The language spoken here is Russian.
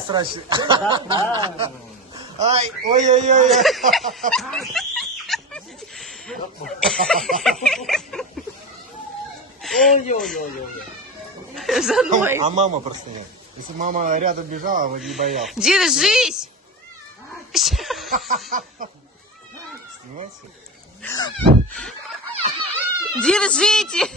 страшно. Ай, ой-ой-ой. Ой-ой-ой. За мной. А мама просто нет. Если мама рядом бежала, он не боялся. Держись! Снимайте. Держите!